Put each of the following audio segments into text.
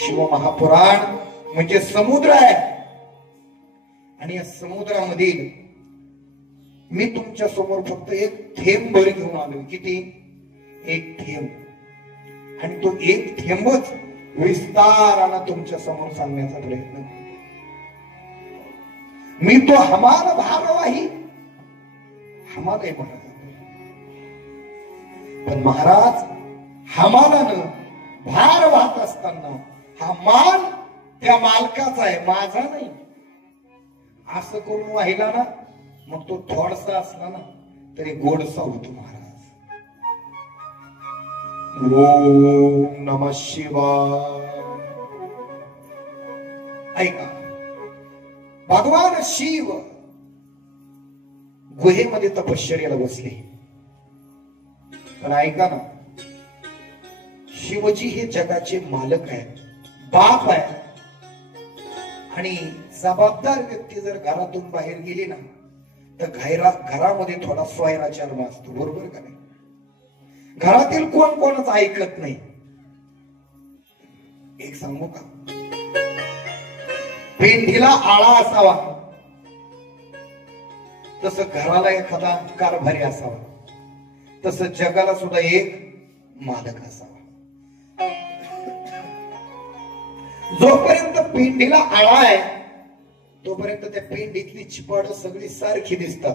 शिव महापुराण म्हणजे समुद्र आहे आणि या समुद्रामधील मी तुमच्या समोर फक्त एक थेंब भर घेऊन आलो. किती? एक थेंब. आणि तो एक थेंबच विस्तारानं तुमच्या समोर सांगण्याचा प्रयत्न. मी तो हमाल भारवाही हमालय महाराज. पण महाराज हमालानं भार वाहत असताना हा माल त्या मालकाचा आहे, माझा नाही. असं करून वाहिला ना मग तो थोडसा असला ना तरी गोडसा होतो महाराज. ओम नमः शिवाय. ऐका, भगवान शिव गुहेमध्ये तपश्चर्याला बसले. पण ऐका ना, शिवजी हे जगाचे मालक आहेत, बाप आहे. आणि जबाबदार व्यक्ती जर घरातून बाहेर गेली ना तर घरामध्ये थोडा स्वैराचार असतो, बरोबर का नाही? घरातील कोण कोणच ऐकत नाही. एक सांगू का, पेंढीला आळा असावा तसं घराला एखादा कारभारी असावा, तसं जगाला सुद्धा एक मालक असावा. जोपर्यंत पेंढीला आळा आहे तोपर्यंत त्या पेंढीतली चिपाड सगळी सारखी दिसतात.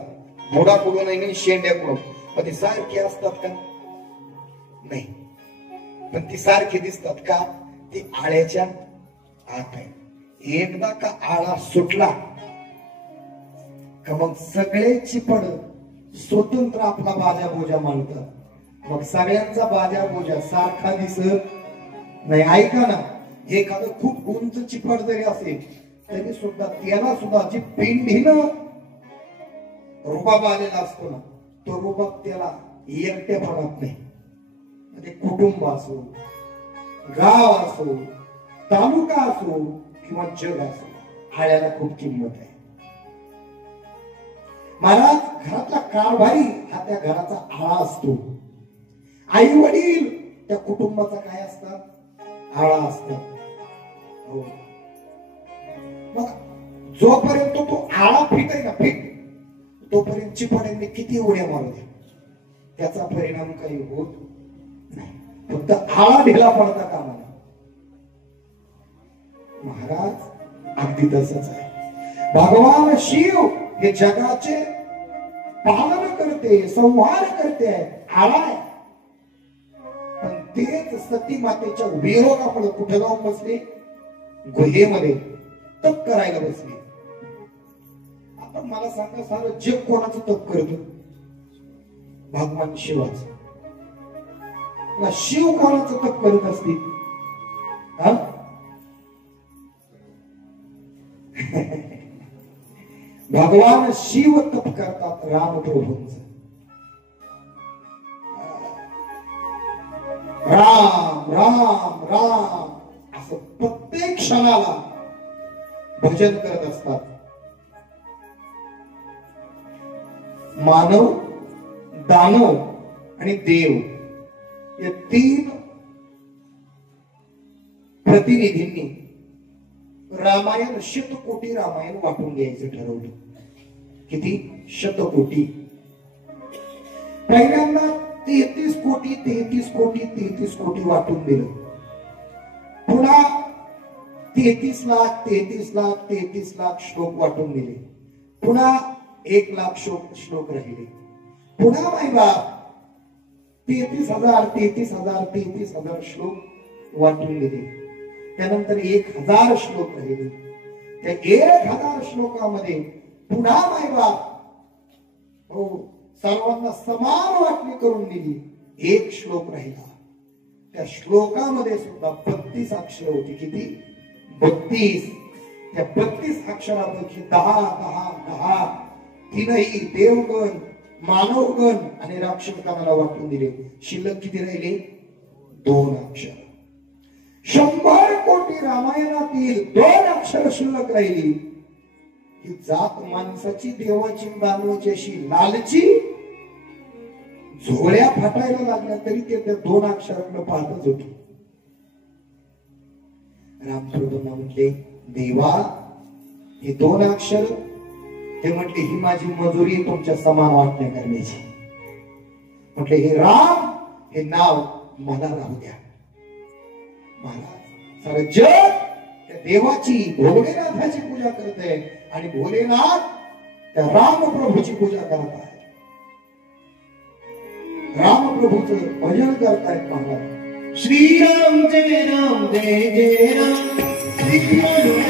बुडाकडून आणि शेंड्याकडून. पण ती सारखी असतात का? नाही. पण ती सारखी दिसतात का? ती आळ्याच्या आत आहे. एकदा का आळा सुटला का मग सगळे चिपड स्वतंत्र आपला बाजा बोजा मांडतात. मग सगळ्यांचा बाजा बोजा सारखा दिसत नाही. ऐका ना, एखादं खूप उंच चिपड जरी असेल तरी सुद्धा त्याला सुद्धा जी पेंढीनं रुबाब आलेला असतो ना तो रुबाब त्याला एकटेपणात नाही. ते कुटुंब असो, गाव असो, तालुका असो किंवा जग असो, आळ्याला खूप किंमत आहे. महाराज, घरातला कारभारी हा त्या घराचा आळा असतो. आई वडील त्या कुटुंबाचा काय असतात? आळा असतात. मग जोपर्यंत तो आळा फिट आहे ना, फिट, तोपर्यंत चिपड्यांनी किती उड्या मारू द्या त्याचा परिणाम काही होत नाही. फक्त आळा ढिला पडता कामा नये. महाराज, अगदी तसंच आहे. भगवान शिव हे जगाचे पालन करते, संहार करते आहे, आळा आहे. पण तेच सती मातेच्या विरोधामुळे कुठे जाऊन बसले? गुहेमध्ये तप करायला बसले. आपण मला सांगा, सारं जग कोणाचं तप करतो? भगवान शिवाचं. शिव कोणाचं तप करत असतील? भगवान शिव तप करतात रामप्रभूंचं. राम राम राम असं प्रत्येक क्षणाला भजन करत असतात. मानव, दानव आणि देव या तीन प्रतिनिधींनी रामायण, शतकोटी रामायण वाटून घ्यायचं ठरवलं. किती? शतकोटी. पहिल्यांदा 33 कोटी 33 कोटी 33 कोटी वाटून दिलं. पुन्हा 33 लाख 33 लाख 33 लाख श्लोक वाटून दिले. पुन्हा 1 लाख श्लोक राहिले. पुन्हा माय बाप 33,000 33,000 33,000 श्लोक वाटून दिले. त्यानंतर 1,000 श्लोक राहिले. त्या 1,000 श्लोकामध्ये पुन्हा माय बाप हो सर्वांना समान वाटणी करून दिली. 1 श्लोक राहिला. त्या श्लोकामध्ये सुद्धा 32 अक्षर होती. किती? 32. त्या 32 अक्षरापैकी 10 10 10 तीनही देवगण, मानवगण आणि राक्षसगणाला वाटून दिले. शिल्लक किती राहिले? 2 अक्षर. 100 कोटी रामायणातील 2 अक्षर शिल्लक राहिली. ही जात माणसाची, देवाची, दानवाची अशी लालची झोळ्या फाटायला लागल्या तरी ते 2 अक्षराकडे पाहतच होते. रामप्रभूंना म्हटले, देवा हे 2 अक्षर, ते म्हटले ही माझी मजुरी तुमच्या समान वाटण्या करण्याची. म्हटले हे राम हे नाव मला राहू द्या. महाराज सारं जग त्या देवाची, भोलेनाथाची पूजा करत आहे आणि भोलेनाथ त्या रामप्रभूची पूजा करत आहे. रामप्रभूचं भजन करतायत महाराज. श्रीराम जय राम जय जय राम, श्रीराम जय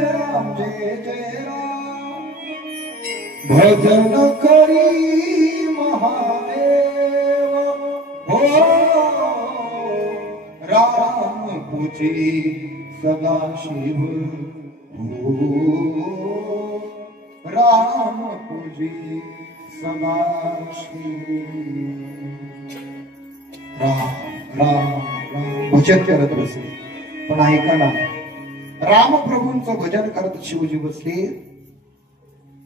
राम जय जय भजन करी महादेव हो, राम पूजी सदा शिव हो, राम पूजी सदा शिव. राम राम राम भजन करत बसले. पण ऐका ना, रामप्रभूंचं भजन करत शिवजी बसले,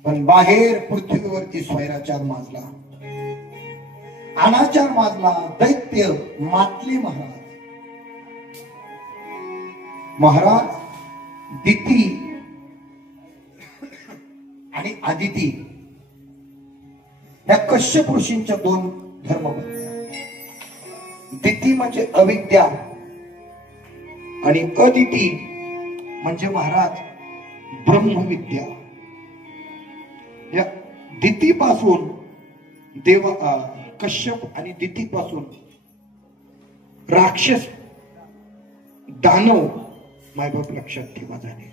पण बाहेर पृथ्वीवरती स्वैराचार माजला, अनाचार माजला. दैत्य मातले महाराज दिती आणि आदिती या कश्यप ऋषींच्या 2 धर्मपत्न्या. दिती म्हणजे अविद्या आणि अदिती म्हणजे महाराज ब्रह्मविद्या. या दितीपासून कश्यप आणि दितीपासून राक्षस दानव मायबाप लक्षात ठेवा झाले,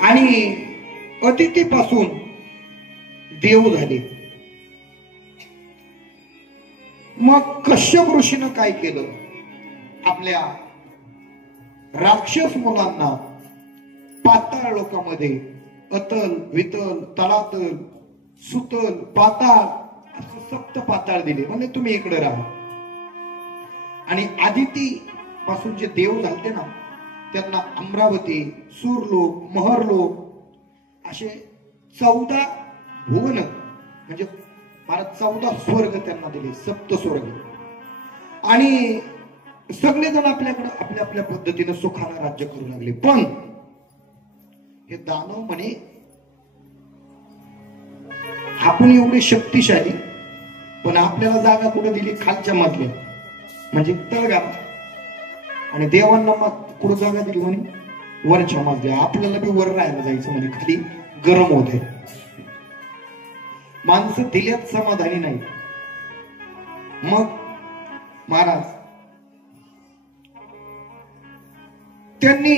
आणि अदितीपासून देव झाले. मग कश्यप ऋषीनं काय केलं, आपल्या राक्षस मुलांना पाताळ लोकांमध्ये अतल वितल तळातल सुतल पाताळ असं 7 पाताळ दिले. म्हणजे तुम्ही इकडे राहा. आणि आदिती पासून जे देव झालते ना, त्यांना अमरावती, सूरलोक, महरलोक असे 14 भुवन म्हणजे 14 स्वर्ग त्यांना दिले, 7 स्वर्ग. आणि सगळेजण आपल्याकडे आपल्या आपल्या पद्धतीने सुखाने राज्य करू लागले. पण हे दानव म्हणे, आपण एवढे शक्तिशाली, पण आपल्याला जागा कुठे दिली, खालच्या मधल्या म्हणजे तळगाव. आणि देवांना कुठं जागा दिली म्हणे वरच्या मधल्या. आपल्याला बी वर राहायला जायचं म्हणजे खाली गरम होते. माणसं दिल्यात समाधानी नाही. मग महाराज त्यांनी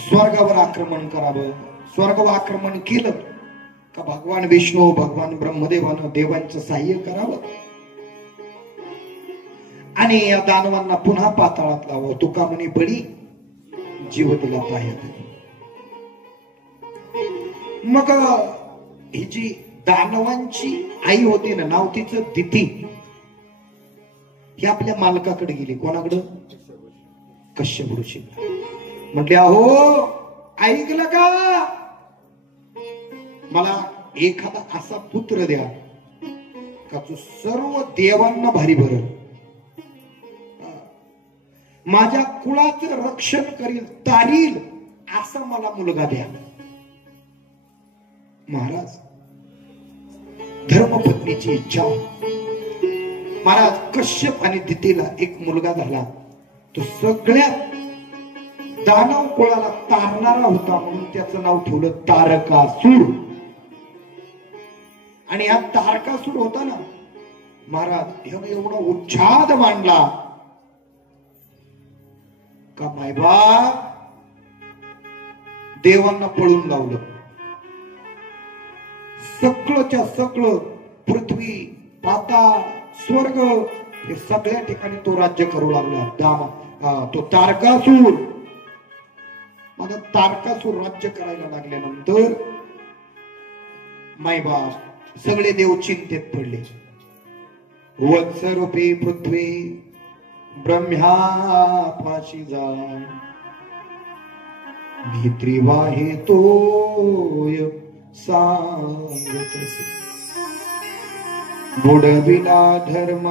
स्वर्गावर आक्रमण करावं. स्वर्गावर आक्रमण केलं का भगवान विष्णू भगवान ब्रह्मदेवानं देवांचं सहाय्य करावं आणि या दानवांना पुन्हा पाताळात लावावं. तुका म्हणे बळी जीव दिला पाहिजे. मग ही जी दानवांची आई होती ना, नाव तिचं दिती. हे आपल्या मालकाकडे गेले. कोणाकडं? कश्यप ऋषी. म्हटले अहो ऐकलं का, मला एखादा असा पुत्र द्या का तो सर्व देवांना भारी भरेल, माझ्या कुळाचं रक्षण करील, तारील असा मला मुलगा द्या. महाराज धर्मपत्नीची इच्छा. महाराज कश्यप आणि दितीला एक मुलगा झाला. तो सगळ्यात दानव कुळाला तारणारा होता म्हणून त्याचं नाव ठेवलं तारकासूर. आणि हा तारकासूर होता ना महाराज, ह्यानं एवढा उच्छाद मांडला का मायबा देवांना पळून लावलं. सगळंच्या सगळं पृथ्वी, पाताळ, स्वर्ग हे सगळ्या ठिकाणी तो राज्य करू लागला. तो तारकासूर. मग तारकासूर राज्य करायला लागल्यानंतर मायबाप सगळे देव चिंतेत पडले. वत्सरूपी पृथ्वी ब्रह्म्या फाशी जाय, भित्री वाहे तोय सांगत बुडविला धर्म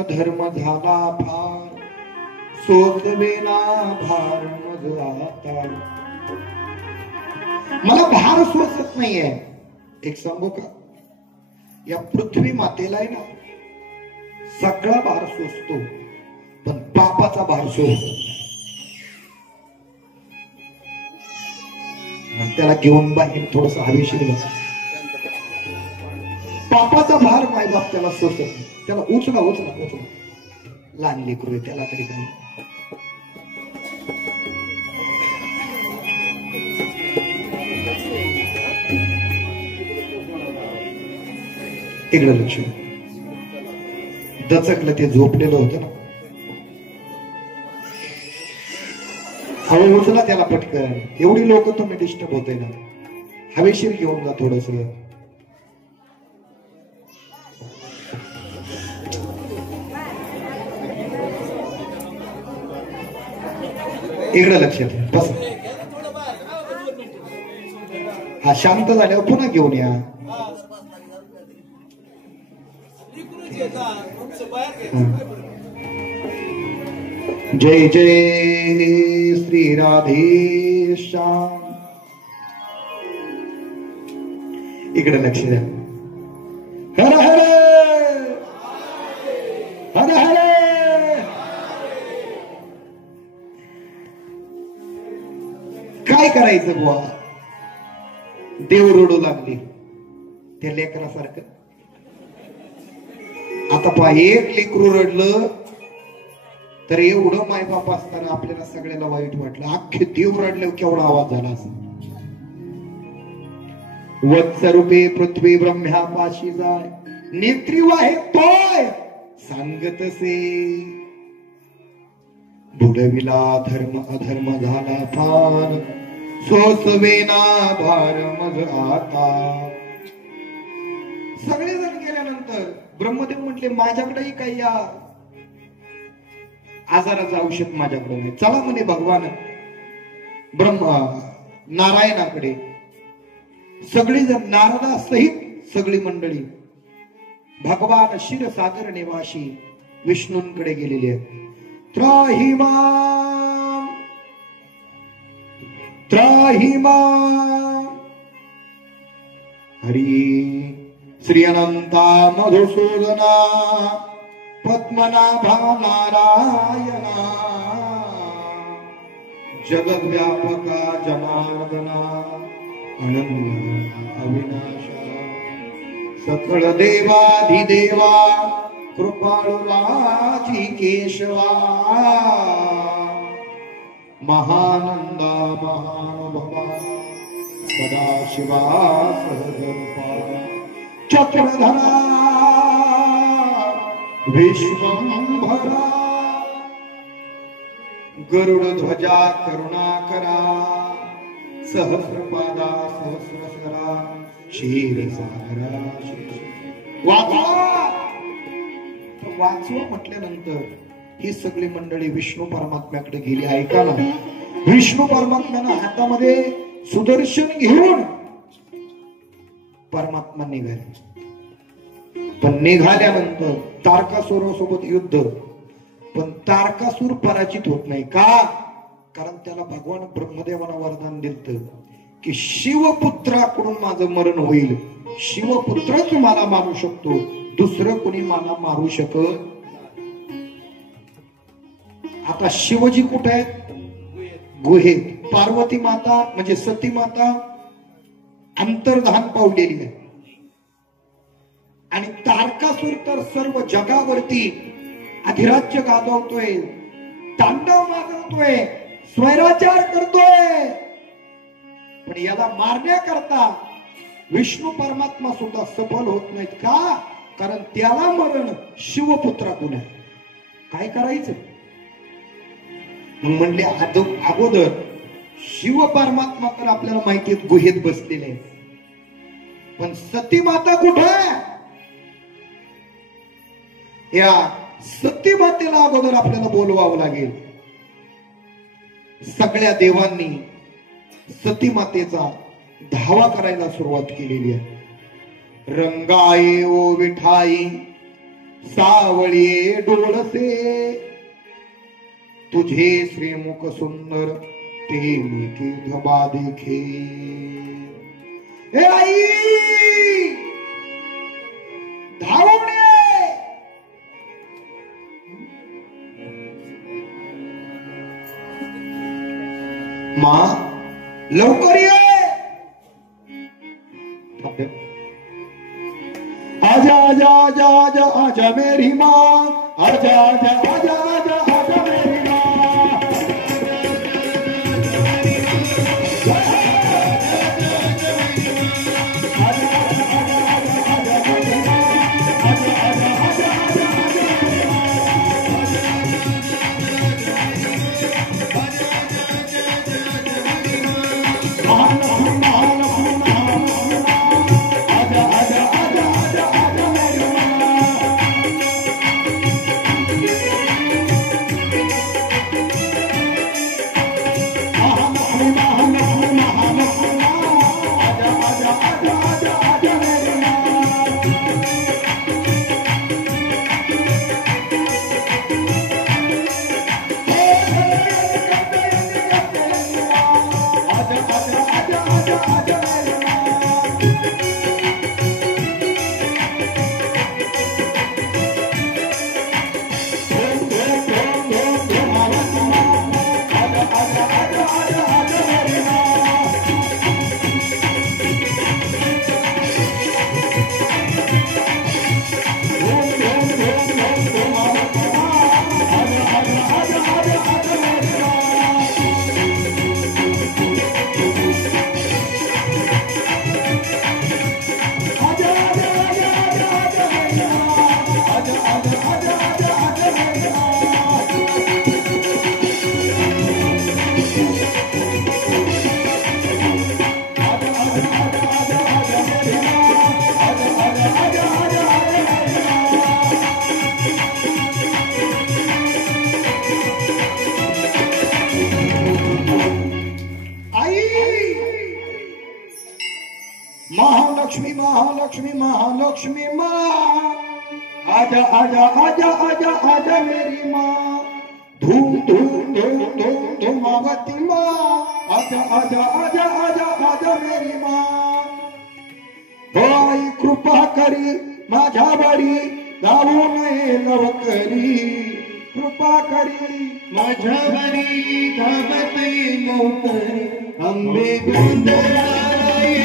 अधर्म झाला फार, सोसवेना भार मज आता. मला भार सोसत नाहीये. एक सांगू का, या पृथ्वी मातेला आहे ना सगळा भार सोसतो पण पापाचा भार सोसतो. त्याला घेऊन बाहेर थोडस हवेशीर पापाचा भार मायबाप त्याला सोसत नाही. त्याला उचला उचला उचला. लहान लेकरू त्याला तरी काही. तिकडं लक्ष दचकलं. ते झोपलेलं होतं ना. हळू उचला त्याला पटकन. एवढी लोक तुम्ही डिस्टर्ब होते ना. हवेशीर घेऊन जा थोडस. इकडं लक्ष द्या. बस. हा शांत झाल्यावर पुन्हा घेऊन या. जय जय श्री राधेश्याम. इकडे लक्ष द्या. हर हर हर हर. काय करायचं बुवा. देव रडू लागली त्या लेकरासारखं. आता पहा, एक लेकरू रडलं तर एवढं मायबाप असताना आपल्याला सगळ्याला वाईट वाटलं. अख्खे देव रडले केवढा आवाज झाला असं. वत्सरूपे पृथ्वी ब्रह्म्या पाशी जाय, नेत्री वाहे तोय सांगतसे बुडविला धर्म अधर्म झाला फार, सोसवेना भार मज आता. सगळेजण गेल्यानंतर ब्रह्मदेव म्हटले माझ्याकडेही काही या आजाराचं औषध माझ्याकडे नाही. चला म्हणे भगवान नारायणाकडे. सगळीजण नारदा सहित सगळी मंडळी भगवान क्षीरसागर निवासी विष्णूंकडे गेलेली आहेत. त्राहि मां त्राहि मां. हरी श्री अनंता मधुसूदना पद्मनाभा नारायणा, जगद्व्यापका जनार्दना, अनन्य अविनाशा, सकळ देवाधिदेवा कृपाळुराजी केशवा, महानंदा महानुभवा सदाशिवा सहजरूपा, चक्रधरा विश्वंभरा, गरुड ध्वजा करुणाकरा, सहस्रपादा सहस्रसरा, क्षीरसागरा. वाचा वाचवा म्हटल्यानंतर ही सगळी मंडळी विष्णू परमात्म्याकडे गेली. ऐका ना, विष्णू परमात्म्यानं हातामध्ये सुदर्शन घेऊन परमात्मा निघाले. पण निघाल्यानंतर तारकासुरासोबत युद्ध. पण तारकासूर पराजित होत नाही. का? कारण त्याला भगवान ब्रह्मदेवानं वरदान दिलं की शिवपुत्राकडून माझं मरण होईल. शिवपुत्रच मला मारू शकतो, दुसरं कोणी मला मारू शकत. आता शिवजी कुठे आहेत? गुहेत. पार्वती माता म्हणजे सती माता अंतर्धान पावलेली आहे. आणि तारकासूर तर सर्व जगावरती अधिराज्य गाजवतोय, तांडव माजवतोय, स्वैराचार करतोय. पण याला मारण्याकरता विष्णू परमात्मा सुद्धा सफल होत नाहीत. का? कारण त्याला मरण शिवपुत्राकडून आहे. काय करायचं? म्हणले अगोदर शिव परमात्मा तर आपल्याला माहिती आहे गुहेत बसलेले आहेत, पण सती माता कुठे आहे? या सती मातेला अगोदर आपल्याला बोलवावं लागेल. सगळ्या देवांनी सती मातेचा धावा करायला सुरुवात केलेली आहे. रंगाये ओ विठाई सावळी डोळसे, तुझे श्रीमुख सुंदर ते मी की धबा देखे. हे आई धावून ये. मां लवकर ये. आजा आजा आजा आजा आजा मेरी मां, आजा आजा आजा आजा आजा मेरी मां. महालक्ष्मी महालक्ष्मी महालक्ष्मी माँ, आजा आजा आजा आजा आजा मेरी माँ. धूम धूम धूम धूम धूमावती माँ, आजा आजा आजा आजा आजा मेरी माँ. आई कृपा करी माझ्यावरी, जाऊ नये लवकरी. कृपा करी माझ्यावरी, धावत लवकरी. अंबे गोंधळाला ये.